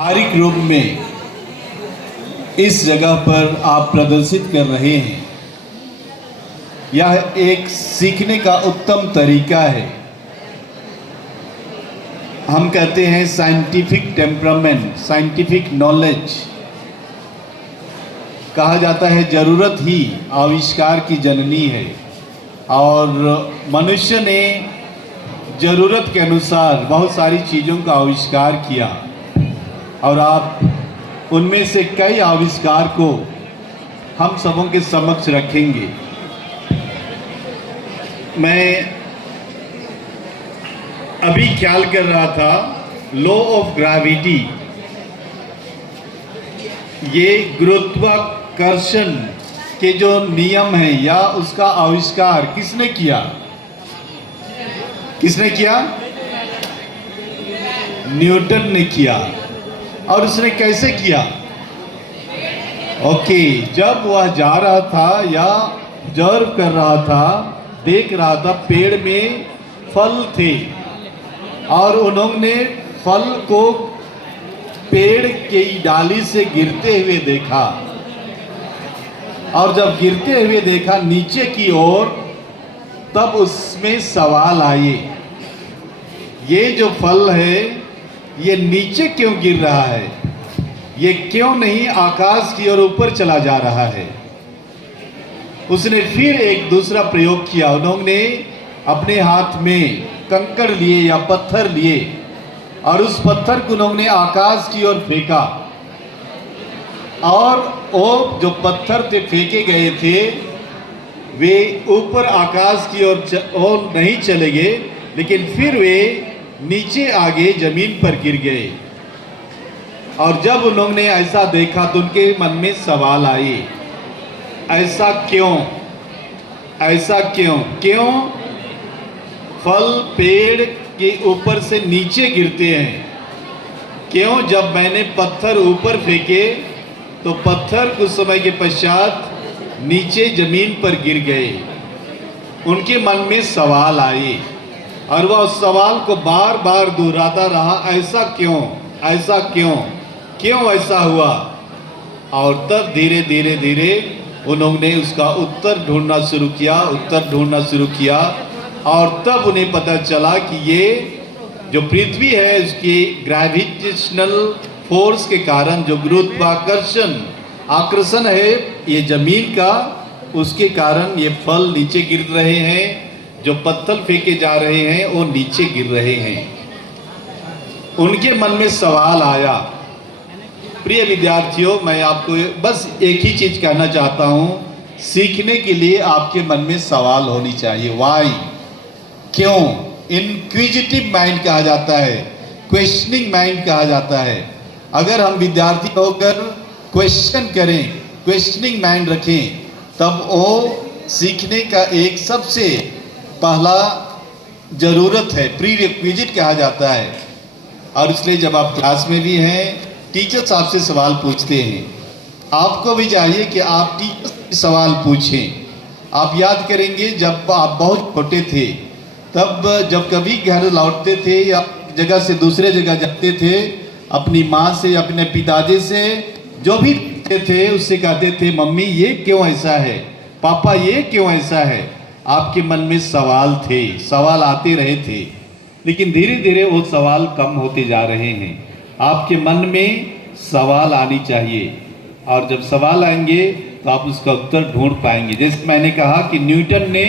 व्यावहारिक रूप में इस जगह पर आप प्रदर्शित कर रहे हैं, यह एक सीखने का उत्तम तरीका है। हम कहते हैं साइंटिफिक टेम्परामेंट, साइंटिफिक नॉलेज। कहा जाता है जरूरत ही आविष्कार की जननी है, और मनुष्य ने ज़रूरत के अनुसार बहुत सारी चीज़ों का आविष्कार किया, और आप उनमें से कई आविष्कार को हम सबों के समक्ष रखेंगे। मैं अभी ख्याल कर रहा था, लॉ ऑफ ग्रेविटी, ये गुरुत्वाकर्षण के जो नियम है या उसका आविष्कार किसने किया? किसने किया? न्यूटन ने किया। और उसने कैसे किया? ओके, जब वह जा रहा था या ऑब्जर्व कर रहा था, देख रहा था पेड़ में फल थे, और उन्होंने फल को पेड़ की डाली से गिरते हुए देखा, और जब गिरते हुए देखा नीचे की ओर, तब उसमें सवाल आए, ये जो फल है ये नीचे क्यों गिर रहा है? ये क्यों नहीं आकाश की ओर ऊपर चला जा रहा है? उसने फिर एक दूसरा प्रयोग किया। उन्होंने अपने हाथ में कंकड़ लिए या पत्थर लिए, और उस पत्थर को उन्होंने आकाश की ओर फेंका, और वो जो पत्थर थे फेंके गए थे वे ऊपर आकाश की ओर नहीं चले गए, लेकिन फिर वे नीचे आगे जमीन पर गिर गए। और जब उन्होंने ऐसा देखा तो उनके मन में सवाल आए, ऐसा क्यों? ऐसा क्यों? क्यों फल पेड़ के ऊपर से नीचे गिरते हैं? क्यों जब मैंने पत्थर ऊपर फेंके तो पत्थर कुछ समय के पश्चात नीचे जमीन पर गिर गए? उनके मन में सवाल आए, और वह उस सवाल को बार बार दोहराता रहा, ऐसा क्यों? ऐसा क्यों? क्यों ऐसा हुआ? और तब धीरे धीरे धीरे उन्होंने उसका उत्तर ढूंढना शुरू किया, उत्तर ढूंढना शुरू किया, और तब उन्हें पता चला कि ये जो पृथ्वी है उसकी ग्रेविटेशनल फोर्स के कारण, जो गुरुत्वाकर्षण आकर्षण है ये जमीन का, उसके कारण ये फल नीचे गिर रहे हैं, जो पत्थर फेंके जा रहे हैं वो नीचे गिर रहे हैं। उनके मन में सवाल आया। प्रिय विद्यार्थियों, मैं आपको बस एक ही चीज कहना चाहता हूं, सीखने के लिए आपके मन में सवाल होनी चाहिए। वाई, क्यों? इनक्विजिटिव माइंड कहा जाता है, क्वेश्चनिंग माइंड कहा जाता है। अगर हम विद्यार्थी होकर क्वेश्चन करें, क्वेश्चनिंग माइंड रखें, तब वो सीखने का एक सबसे पहला जरूरत है, प्री रिक्विजिट कहा जाता है। और इसलिए जब आप क्लास में भी हैं, टीचर्स आपसे सवाल पूछते हैं, आपको भी चाहिए कि आप टीचर्स से सवाल पूछें। आप याद करेंगे जब आप बहुत छोटे थे, तब जब कभी घर लौटते थे या जगह से दूसरे जगह जाते थे, अपनी माँ से या अपने पिताजी से जो भी थे उससे कहते थे, मम्मी ये क्यों ऐसा है, पापा ये क्यों ऐसा है? आपके मन में सवाल थे, सवाल आते रहे थे, लेकिन धीरे धीरे वो सवाल कम होते जा रहे हैं। आपके मन में सवाल आनी चाहिए, और जब सवाल आएंगे तो आप उसका उत्तर ढूंढ पाएंगे। जैसे मैंने कहा कि न्यूटन ने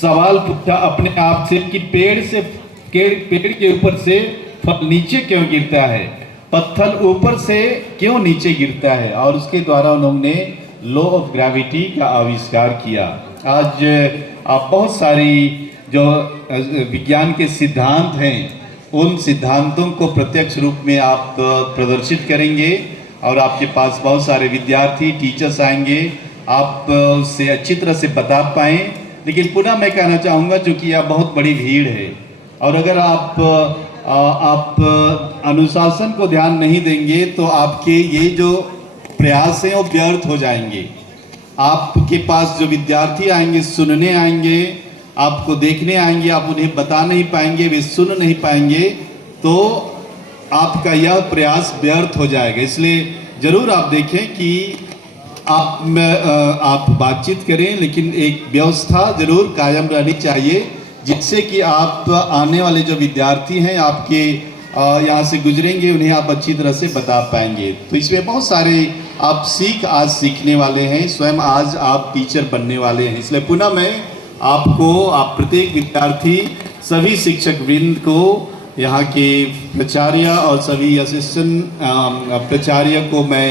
सवाल पूछा अपने आप से कि पेड़ के ऊपर से फल नीचे क्यों गिरता है, पत्थर ऊपर से क्यों नीचे गिरता है, और उसके द्वारा उन्होंने लॉ ऑफ ग्रेविटी का आविष्कार किया। आज आप बहुत सारी जो विज्ञान के सिद्धांत हैं, उन सिद्धांतों को प्रत्यक्ष रूप में आप प्रदर्शित करेंगे, और आपके पास बहुत सारे विद्यार्थी, टीचर्स आएंगे, आप उससे अच्छी तरह से बता पाएँ। लेकिन पुनः मैं कहना चाहूँगा, चूँकि यह बहुत बड़ी भीड़ है, और अगर आप अनुशासन को ध्यान नहीं देंगे तो आपके ये जो प्रयास हैं वो व्यर्थ हो जाएंगे। आपके पास जो विद्यार्थी आएंगे, सुनने आएंगे, आपको देखने आएंगे, आप उन्हें बता नहीं पाएंगे, वे सुन नहीं पाएंगे, तो आपका यह प्रयास व्यर्थ हो जाएगा। इसलिए ज़रूर आप देखें कि आप बातचीत करें, लेकिन एक व्यवस्था ज़रूर कायम रहनी चाहिए, जिससे कि आप आने वाले जो विद्यार्थी हैं आपके यहाँ से गुजरेंगे, उन्हें आप अच्छी तरह से बता पाएंगे। तो इसमें बहुत सारे आप आज सीखने वाले हैं, स्वयं आज आप टीचर बनने वाले हैं। इसलिए पुनः मैं आप प्रत्येक विद्यार्थी, सभी शिक्षक वृंद को, यहाँ के प्राचार्य और सभी असिस्टेंट प्राचार्य को मैं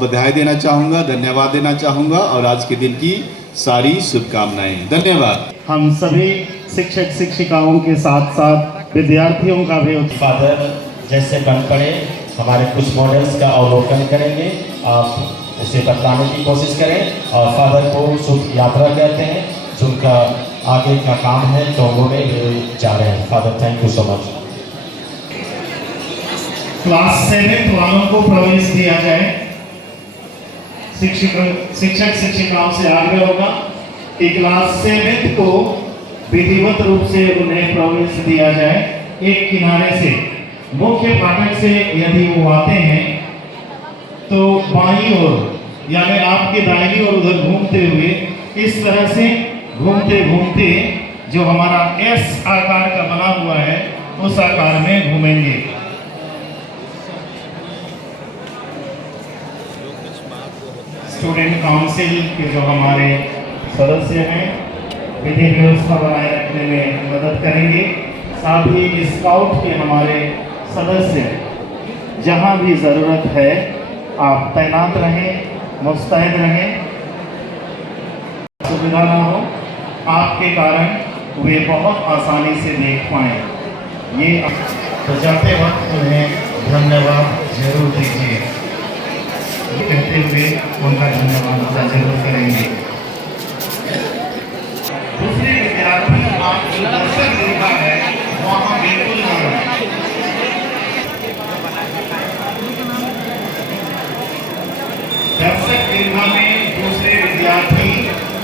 बधाई देना चाहूँगा, धन्यवाद देना चाहूँगा और आज के दिन की सारी शुभकामनाएं। धन्यवाद। हम सभी शिक्षक शिक्षिकाओं के साथ साथ विद्यार्थियों का भी फादर जैसे बन पड़े, हमारे कुछ मॉडल्स का अवलोकन करेंगे, आप उसे बतलाने की कोशिश करें। और फादर को शुभ यात्रा कहते हैं, जिनका आगे का काम है टोंगो में जा रहे हैं। Father thank you so much. Class 7 वालों को प्रवेश दिया जाए। शिक्षक शिक्षिकाओं से आग्रह होगा कि क्लास 7 को विधिवत रूप से उन्हें प्रवेश दिया जाए। एक किनारे से मुख्य फाटक से यदि वो आते हैं तो बाईं ओर, यानी आपकी दाहिनी ओर उधर घूमते हुए, इस तरह से घूमते घूमते जो हमारा एस आकार का बना हुआ है उस आकार में घूमेंगे। स्टूडेंट काउंसिल के जो हमारे सदस्य हैं विधि व्यवस्था बनाए रखने में मदद करेंगे। साथ ही स्काउट के हमारे सदस्य, जहां भी ज़रूरत है आप तैनात रहें, मुस्तैद रहें। सुविधा ना हो आपके कारण वे बहुत आसानी से देख पाएँ। ये तो जाते वक्त उन्हें धन्यवाद जरूर दीजिए। कहते हुए उनका धन्यवाद जरूर करेंगे। दूसरे विद्यार्थी आप जो दर्शक देखा है वहाँ बिल्कुल ना रहें। दर्शक दीर्घा में दूसरे विद्यार्थी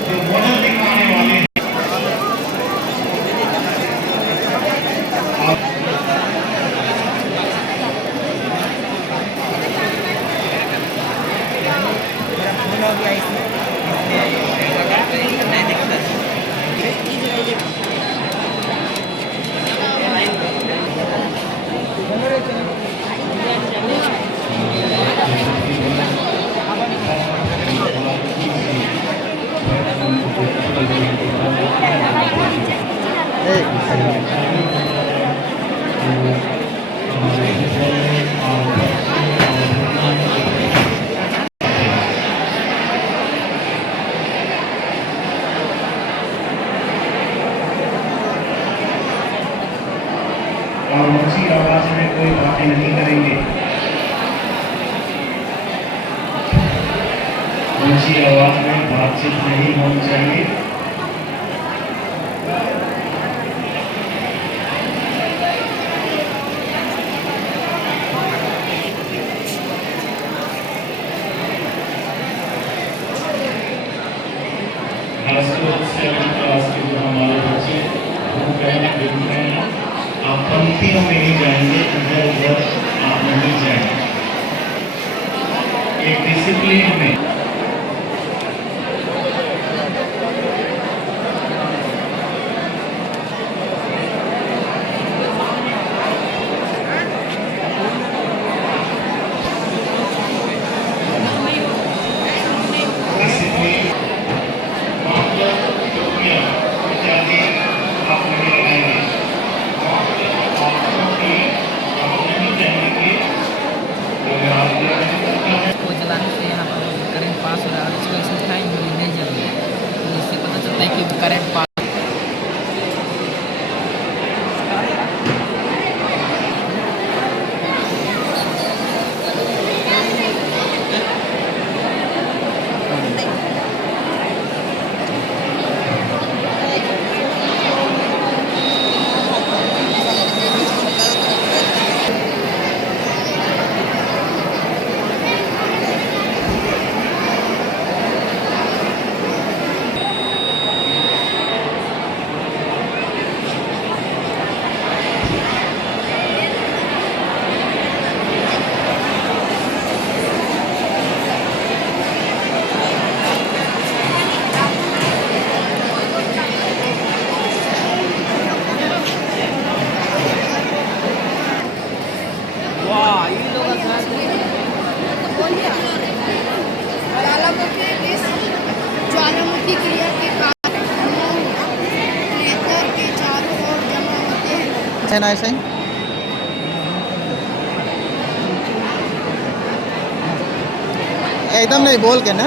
जो मॉडल दिखाने वाले हैं, और ऊंची आवाज में कोई बातें नहीं करेंगे। ऊंची आवाज में बातचीत नहीं होनी चाहिए। क्लास के जो हमारे बच्चे आप पंक्तियों में नहीं जाएंगे, इधर उधर आप नहीं जाएंगे, एक डिसिप्लिन में। को चलाने से यहाँ पर प्रतिक्रिया के कारण नेत्र के चारों ओर जमा होते हैं। है ना ऐसे ही? एकदम नहीं बोल के ना,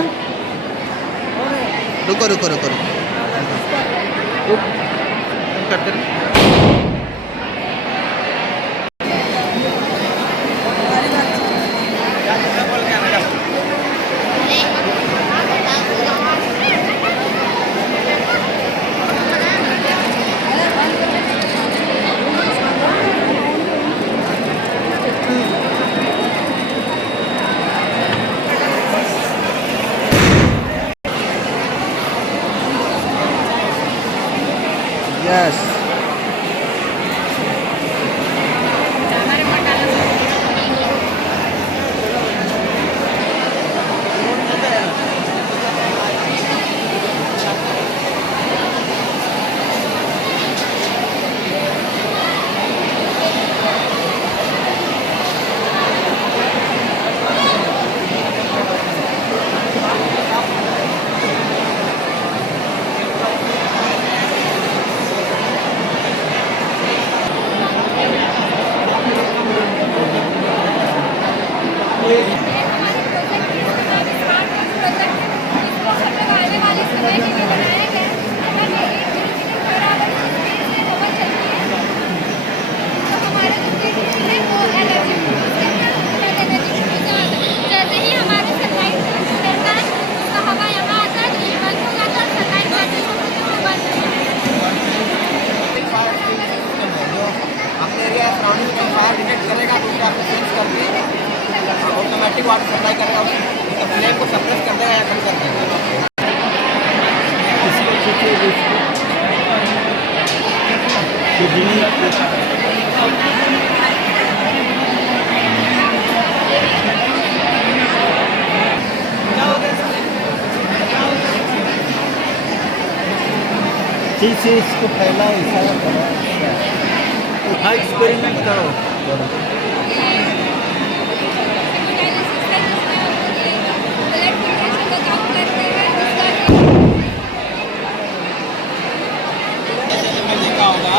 रुको रुको रुको रुको करते रहो। यस जैसे ही हमारे सनलाइट करता है उसका हवा यहाँ आता है तो ये बंद हो जाता है, सनलाइट जाती है तो बंद हो जाता है। जो अपने एरिया सराउंडिंग में फायर डिटेक्ट करेगा तो उसका सेंस करके ऑटोमेटिक वाटर सप्लाई करेगा, उसका फ्लेम को सप्रेस कर देगा या कम कर देगा। से इसको फैलाओ, इशारा करो, हाँ एक्सपेरिमेंट करो। देखा होगा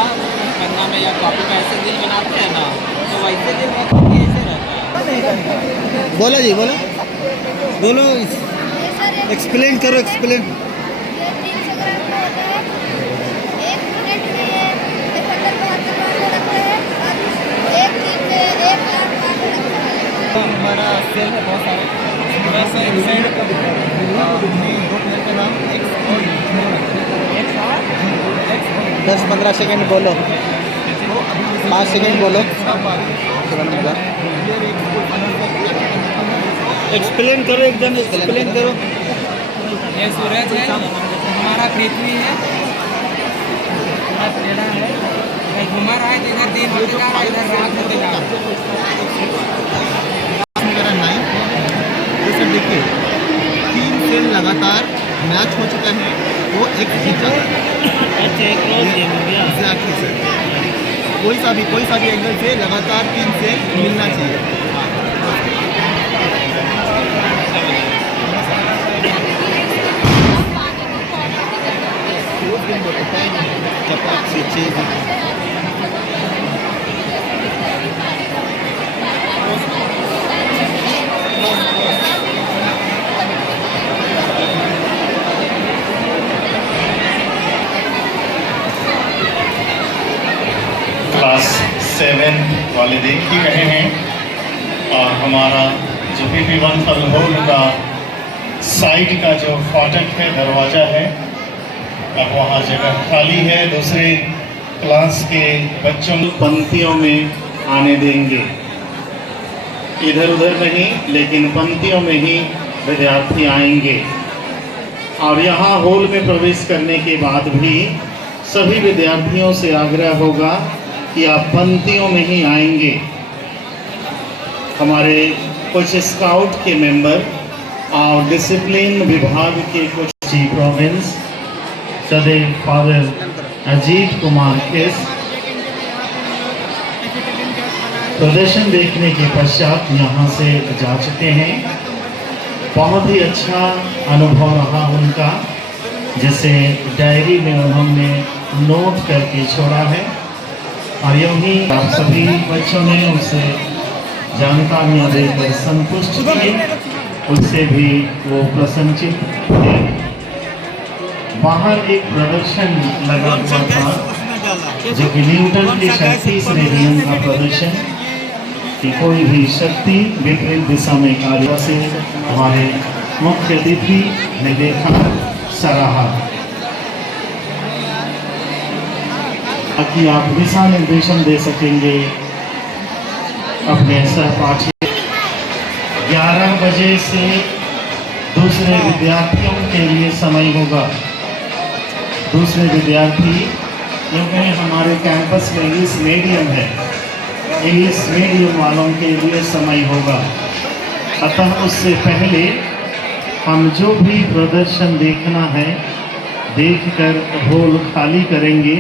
पन्ना में या कॉपी में ऐसे दिल बनाते हैं ना, तो वैसे दिल ऐसे रहता है। बोलो जी बोलो बोलो, एक्सप्लेन करो एक्सप्लेन। हमारा सेल है बहुत सारे, थोड़ा सा एक साइड दो प्लेयर का नाम 10-15 सेकेंड बोलो, 5 सेकेंड बोलो, एक्सप्लेन करो एकदम एक्सप्लेन करो। ये सूरज है, हमारा पृथ्वी है, पूरा टेढ़ा है, इधर घुमा रहा है तो इधर दिन होते जा रहा है, इधर रात होते जा रहा है। जैसे देखिए 3 सेल लगातार मैच हो चुका है, वो एक जीत जाता है। एग्जैक्टली सर, कोई सा भी एंगल से लगातार 3 सेल मिलना चाहिए। क्लास 7 वाले देख ही रहे हैं, और हमारा जो PP1 फलहोल का साइड का जो फाटक है, दरवाज़ा है, अब वहाँ जगह खाली है। दूसरे क्लास के बच्चों पंक्तियों में आने देंगे, इधर उधर नहीं, लेकिन पंक्तियों में ही विद्यार्थी आएंगे। और यहाँ हॉल में प्रवेश करने के बाद भी सभी विद्यार्थियों से आग्रह होगा कि आप पंक्तियों में ही आएंगे। हमारे कुछ स्काउट के मेंबर और डिसिप्लिन विभाग के कुछ प्रोविंस सदैव फादर अजीत कुमार केस प्रदर्शन देखने के पश्चात यहाँ से जा चुके हैं। बहुत ही अच्छा अनुभव रहा उनका। जैसे डायरी में हमने नोट करके छोड़ा है और यूँ ही आप सभी बच्चों ने उसे जानकारियाँ देकर संतुष्ट किए, उससे भी वो प्रसन्नचित थे। बाहर एक प्रदर्शन लगा हुआ था जो कि न्यूटन के 36वें नियम का प्रदर्शन कि कोई भी शक्ति विपरीत दिशा में कार्य से हमारे मुख्य अतिथि ने देखा, सराहा, ताकि आप दिशा निर्देशन दे सकेंगे अपने सहपाठी। 11 बजे से दूसरे विद्यार्थियों के लिए समय होगा। दूसरे विद्यार्थी, क्योंकि हमारे कैंपस में इंग्लिश मीडियम है, इंग्लिश मीडियम वालों के लिए समय होगा। अतः उससे पहले हम जो भी प्रदर्शन देखना है देखकर हॉल खाली करेंगे,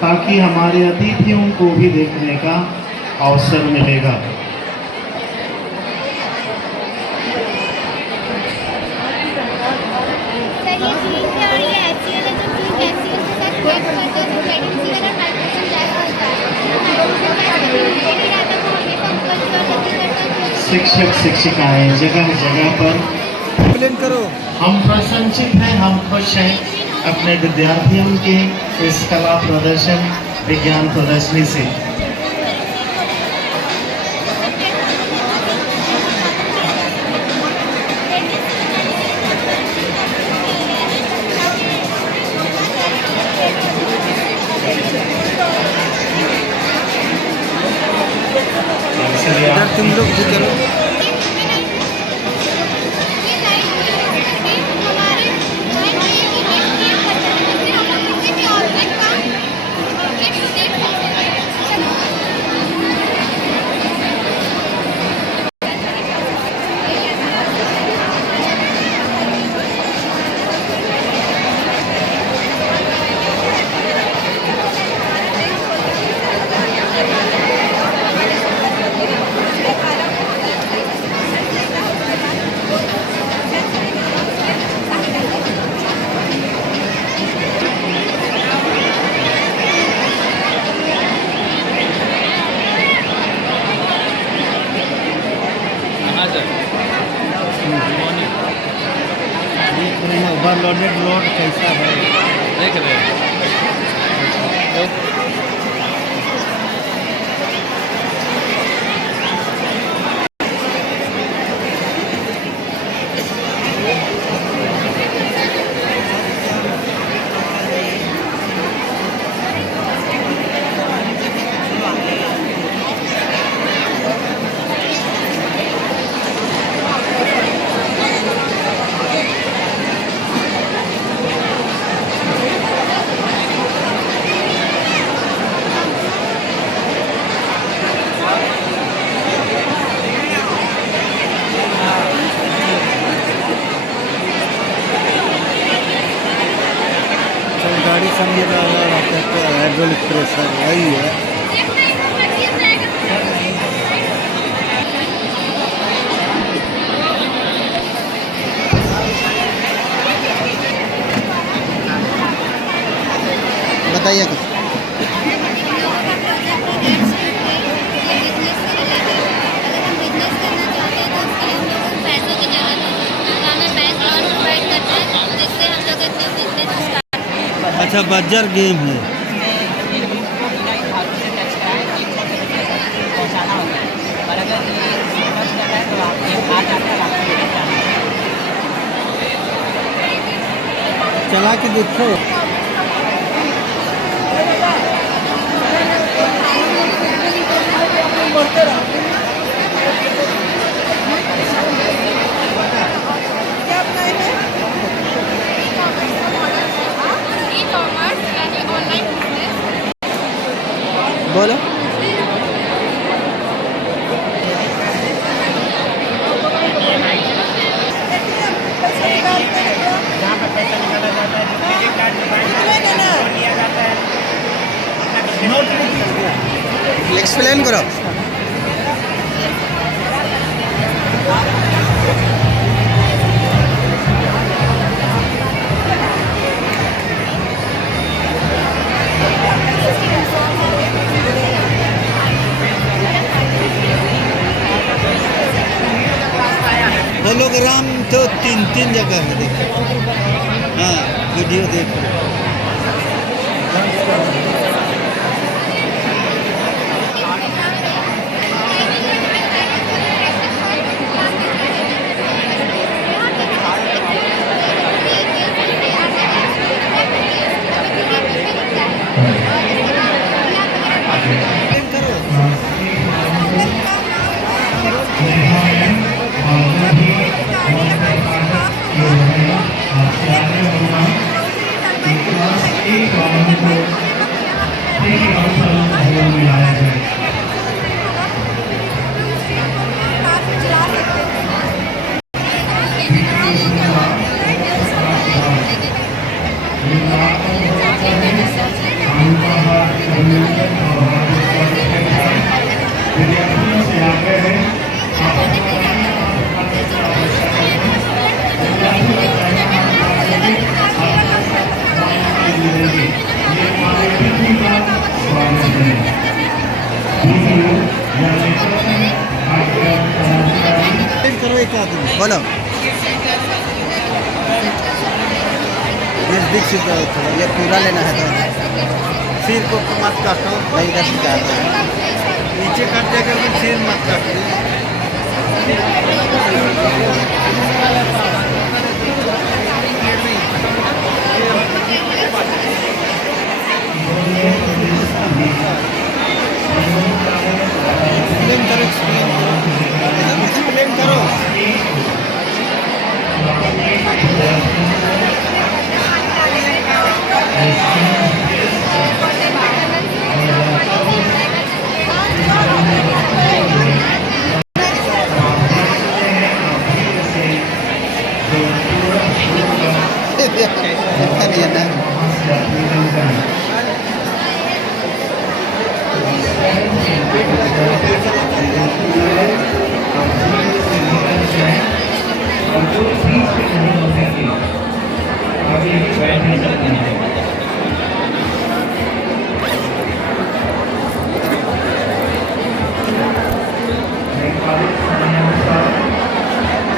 ताकि हमारे अतिथियों को भी देखने का अवसर मिलेगा। शिक्षक शिक्षिकाएं जगह जगह पर हम प्रसन्नचित हैं, हम खुश हैं अपने विद्यार्थियों के इस कला प्रदर्शन विज्ञान प्रदर्शनी से। तुम लोग भी करो। ओवरलोडेड लोड कैसा है देख रहे हैं। गाड़ी समझ हाइड्रोलिक प्रेशर वही है। बताइए कुछ। अच्छा, बजर गेम है। चला के देखो। बोलो। एक्सप्लेन करो। होलोग्राम तो तीन जगह है देखो। हाँ वीडियो देख रहे हो। करो एक आदमी बोलो नजदीक से जाओ थोड़ा, ये पूरा लेना है तो सिर को मत काटो, नहीं इधर से काटो, नीचे काट देकर भी सिर मत काटो। एक्सप्लेन करो।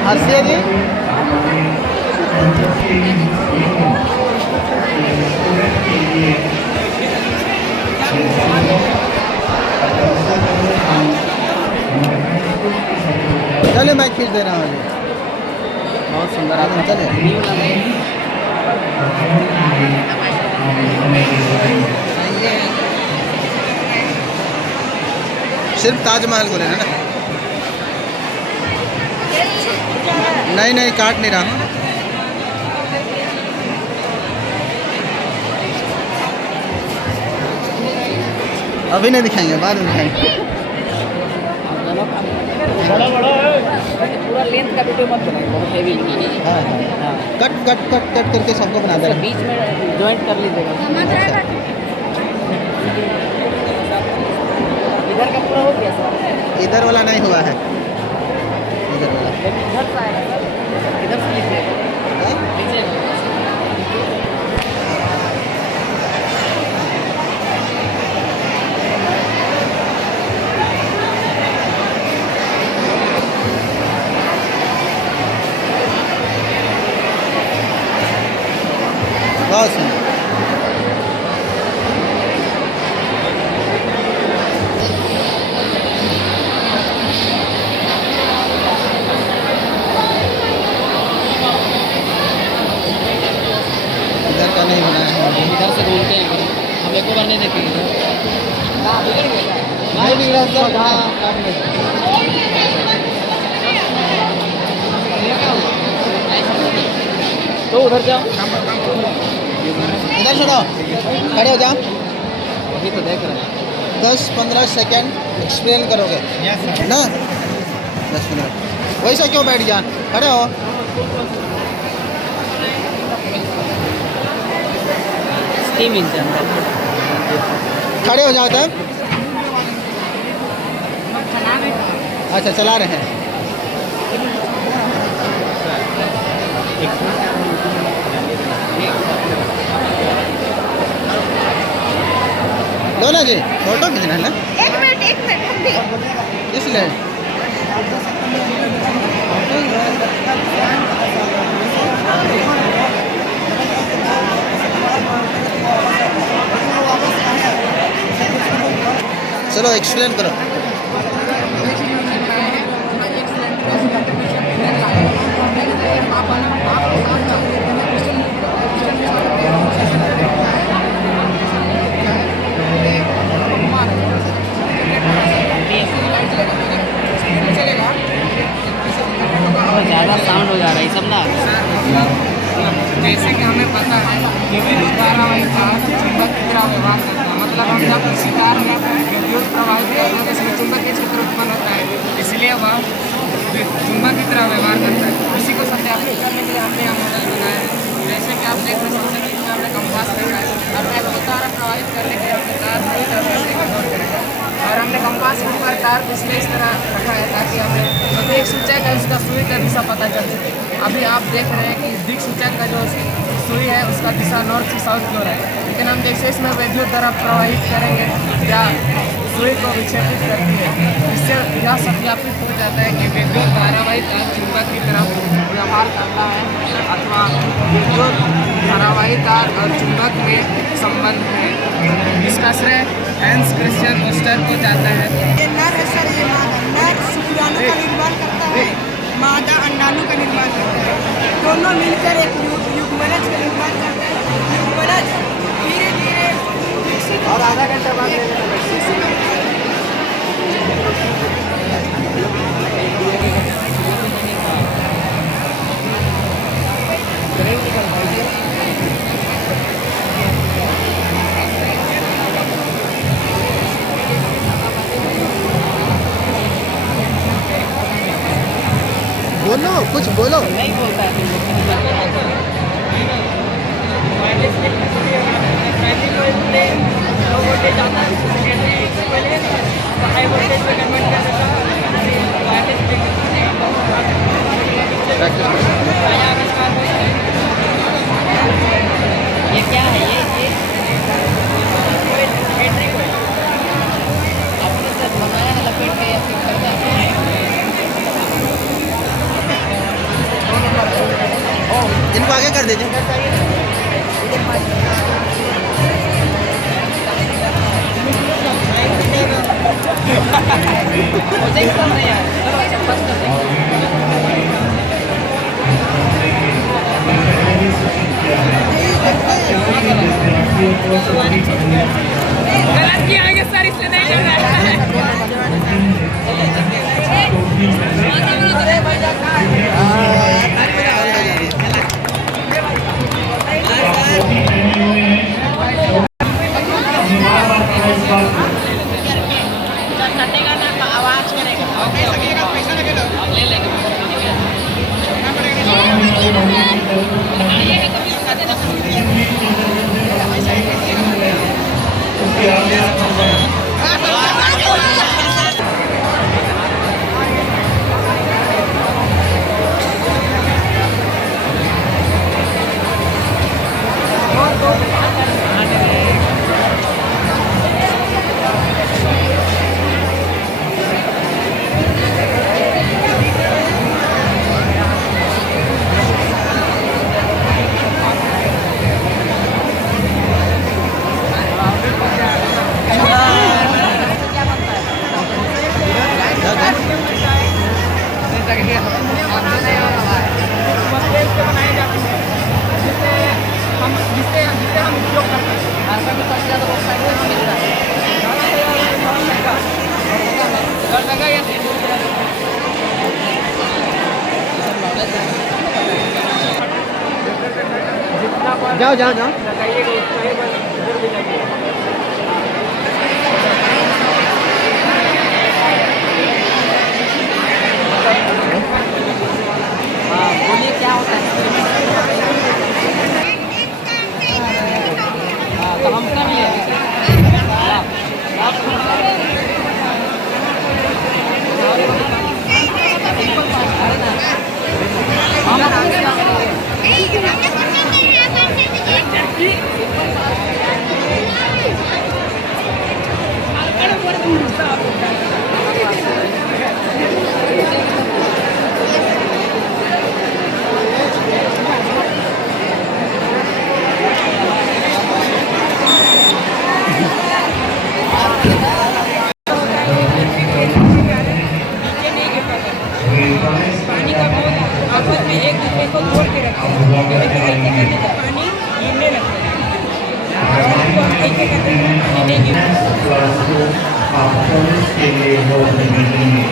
हंसिए जी। चले मैं खींच दे रहा हूँ जी। बहुत सुंदर आदमी चले। सिर्फ ताजमहल को लेना ना। नहीं नहीं काट नहीं रहा हूँ। अभी नहीं दिखाएंगे, बाद में दिखाएंगे। बड़ा बड़ा है पूरा लेंथ का वीडियो मत बनाइए, बहुत हेवी। हाँ हाँ कट कट कट कट करके सबको बना दे। बीच में जॉइंट कर लीजिएगा। इधर का पूरा हो गया सर? इधर वाला नहीं हुआ है, इधर वाला। इधर से आएगा सर, इधर से लीजिएगा, लीजिएगा। बहुत सुंदर। इधर का नहीं बना है, इधर से घूमते हैं हम, एक बार नहीं देखेंगे। नहीं बिगड़ा सर। तो उधर जाओ, इधर सुनो, खड़े हो जाओ। अभी तो देख रहे हैं। 10-15 सेकेंड एक्सप्लेन करोगे ना? 10 मिनट। वैसा क्यों बैठ जा, खड़े हो। स्टीम इंजन खड़े हो जाओ तब। अच्छा चला रहे हैं। लो ना जी, फोटो खींचना है ना। एक मिनट हम भी इसलिए बोलो एक्सप्लेन करो। ज़्यादा साउंड हो जा रहा है सब ना। जैसे कि हमें पता है कि विद्युत धारावाही तार चुंबक की तरह व्यवहार करता है। मतलब हम जब किसी तार में विद्युत प्रवाहित करते हैं तो इसमें चुंबकीय क्षेत्र उत्पन्न होता है, इसलिए वह चुंबक की तरह व्यवहार करता है। इसी को सत्यापित करने के लिए हमने यह मॉडल बनाया है। जैसे कि आप देख सकते हैं कि हमने कंपास रखा है। अब विद्युत धारा प्रवाहित करने के लिए हमने तार पूरी तरह से इग्नोर करेगा और हमने कंपास के ऊपर तार इसलिए इस तरह रखा है ताकि हमें प्रत्येक सूचक है उसका सुई का दिशा पता चल सके। अभी आप देख रहे हैं कि दिक सूचक का जो सुई है उसका दिशा नॉर्थ से साउथ की ओर है, लेकिन हम जैसे इसमें विद्युत धारा प्रवाहित करेंगे या सुई को विक्षेपित करती है, इससे यह सत्यापित हो जाता है कि विद्युत धारावाही तार चुंबक की तरफ व्यवहार करता है अथवा विद्युत धारावाही तार और चुंबक में संबंध है। इसका श्रेय हैंस क्रिश्चियन ओस्टर को जाता है। ये नर है सर, ये मादा। नर शुक्राणु का निर्माण करता है, मादा अंडाणु का निर्माण करता है। दोनों मिलकर एक युग्मनज का निर्माण करते हैं। युग्मनज धीरे धीरे विकसित और आधा घंटा बाद बोलो कुछ बोलो। नहीं बोलता है। लो वोल्टेज आता है पहले हाई वोल्टेज में कन्वर्ट कर देता है। ये क्या है? ये हैट्रिक है। आपने सर बनाया है लपेट के या फिर करता है? इनको आगे कर दीजिए। गलत किया है सर, इसलिए नहीं चल रहा है। आवाज करेगा ले लेंगे। जाओ जाओ जाओ। बोलिए क्या होता है? तो हम कर लिए। हम आपस में एक दूसरे को जोड़ के रखते हैं। क्योंकि ऐसे करने से पानी गिरने लगता है और आपको हम ऐसे करते हैं पानी नहीं गिरता। के लिए वो मिलेंगे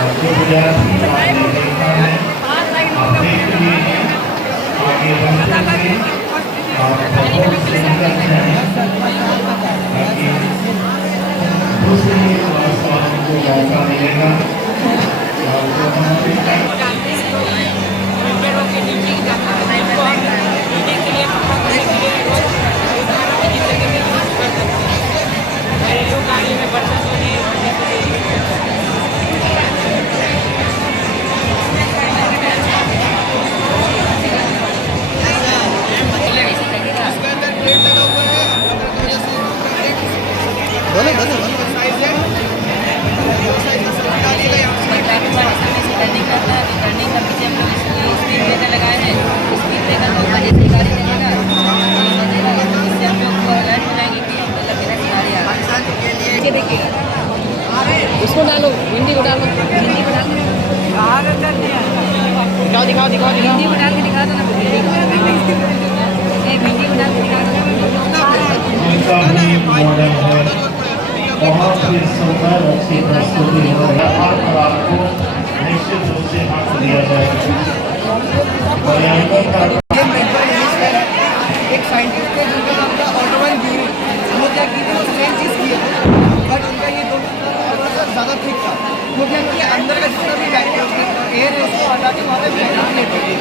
आपको विद्यार्थी आपने देखा है आप देख लिए हैं आगे बढ़ते हैं आप बहुत सुंदर हैं ताकि दूसरी क्लास वालों को मौका मिलेगा और जो हमारे उसको डालो, भिंडी को डालो, भिंडी को डालो। दिखाओ दिखाओ दिखाओ भिंडी को डाल के दिखा दो ना, भिंडी को डाल के दिखा दो। बहुत ही सुंदर अच्छी प्रस्तुति हो रही है और आपको निश्चित रूप से हाथ दिया जाएगा एक साइंटिस्ट थे जिनका नाम था ऑटोवन ड्यूरी। वो क्या की थी, वो सेम चीज़ किए थे बट उनका ये दोनों थोड़ा सा ज़्यादा ठीक था। वो क्या किया, अंदर का जितना भी एयर है उसको हटा के वहाँ पे वैक्यूम लेते थे।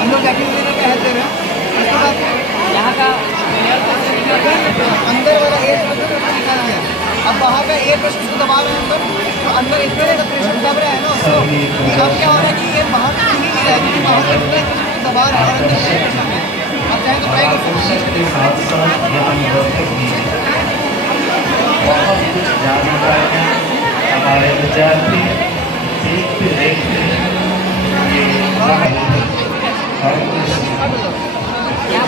हम लोग वैक्यूम लेने के कहते हैं उसके बाद यहाँ का अंदर वाला एयर प्रेशर निकाल गया। अब वहाँ पे एयर प्रेशर उसको दबा रहे हैं अंदर, तो अंदर इतना ज़्यादा प्रेशर दब रहा है ना उसको, अब क्या हो रहा है कि ये बाहर से नहीं रहा है क्योंकि बाहर से इतना प्रेशर दबा रहा है और अंदर एयर प्रेशर है। आप चाहें तो ट्राई कर सकते हैं। के साथ साथ यहाँ बहुत कुछ जान रहे हैं हमारे विद्यार्थी देखते देखते ये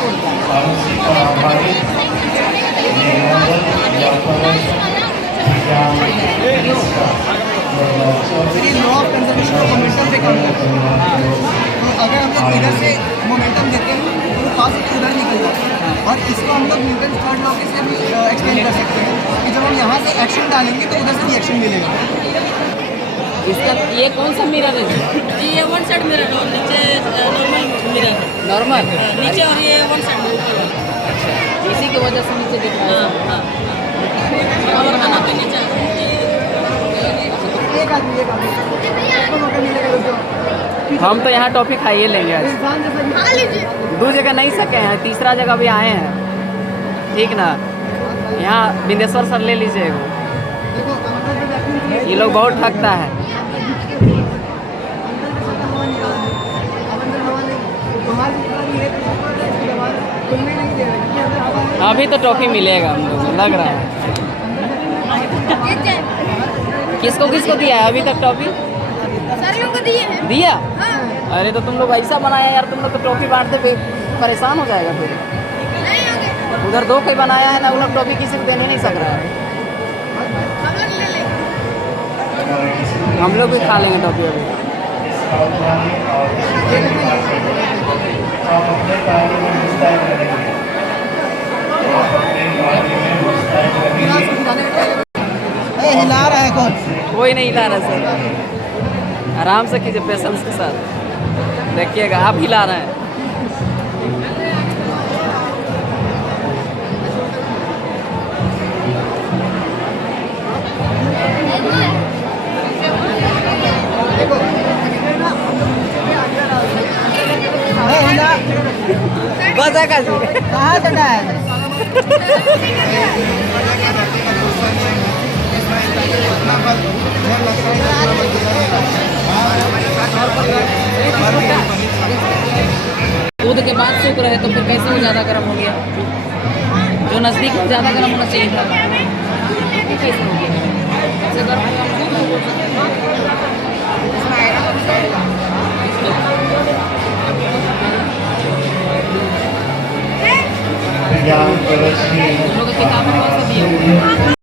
और उसी पर आधारित ये मॉडल या फिर लॉ ऑफ कंजर्वेशन को मोमेंटम पे काम करते हैं। तो अगर हम लोग इधर से मोमेंटम देते हैं तो वो पास से उधर निकल जाता है। और इसको हम लोग न्यूटन थर्ड लॉ से भी एक्सप्लेन कर सकते हैं कि जब हम यहाँ से एक्शन डालेंगे तो उधर से रिएक्शन मिलेगा। इसका ये कौन सा मिरर है? ये वन साइड मिरर और नीचे नॉर्मल मिरर है। नॉर्मल नीचे और ये वन साइड मिरर। अच्छा, इसी की वजह से नीचे दिख रहा है। और खाना पे नीचे एक आदमी आपको मौका मिलेगा रुको। हम तो यहाँ टॉफी खाइए लेंगे आज। इंसान जैसा भी- 2 जगह नहीं सके हैं, तीसरा जगह भी आए हैं, ठीक ना। यहाँ बिंदेश्वर सर ले लीजिए। देखो अंदर से वैक्यूम क्रिएट ये लोग बहुत ठगता है। अंदर से हवा निकाल दो। अब अंदर हवा नहीं, बाहर जितना भी है प्रेशर पड़ रहा है उसको दबा खुलने नहीं दे रहे क्योंकि अंदर हवा है। अभी तो टॉफी मिलेगा हम लोग को, लग रहा है। किसको किसको दिया है अभी तक टॉफी? सारे लोगों को दिए हैं। दिया? हाँ, अरे तो तुम लोग ऐसा बनाया यार, तुम लोग तो टॉफी बांटते पे परेशान हो जाएगा फिर। नहीं होंगे, उधर 2 कोई बनाया है ना, वो लोग टॉफी किसी को देने नहीं सक रहा है। हम लोग ले लेंगे। हम लोग भी खा लेंगे टॉफी अभी। आप अपने कार्य में मुस्तैद रहेंगे आप अपने कार्य में मुस्तैद रहेंगे हिला रहा है कौन? कोई नहीं हिला रहा सर, आराम से कीजिए पेशेंस के साथ। देखिएगा आप हिला रहे हैं। बस आकाश कहाँ से डाया है? दूध के बाद सूख रहे तो फिर कैसे वो ज़्यादा गर्म हो गया? जो नज़दीक में ज़्यादा गर्म होना चाहिए था, ये कैसे हो गया? इससे गर्म विज्ञान प्रदर्शनी हम लोग की किताब में कौन सा दिया हुआ है?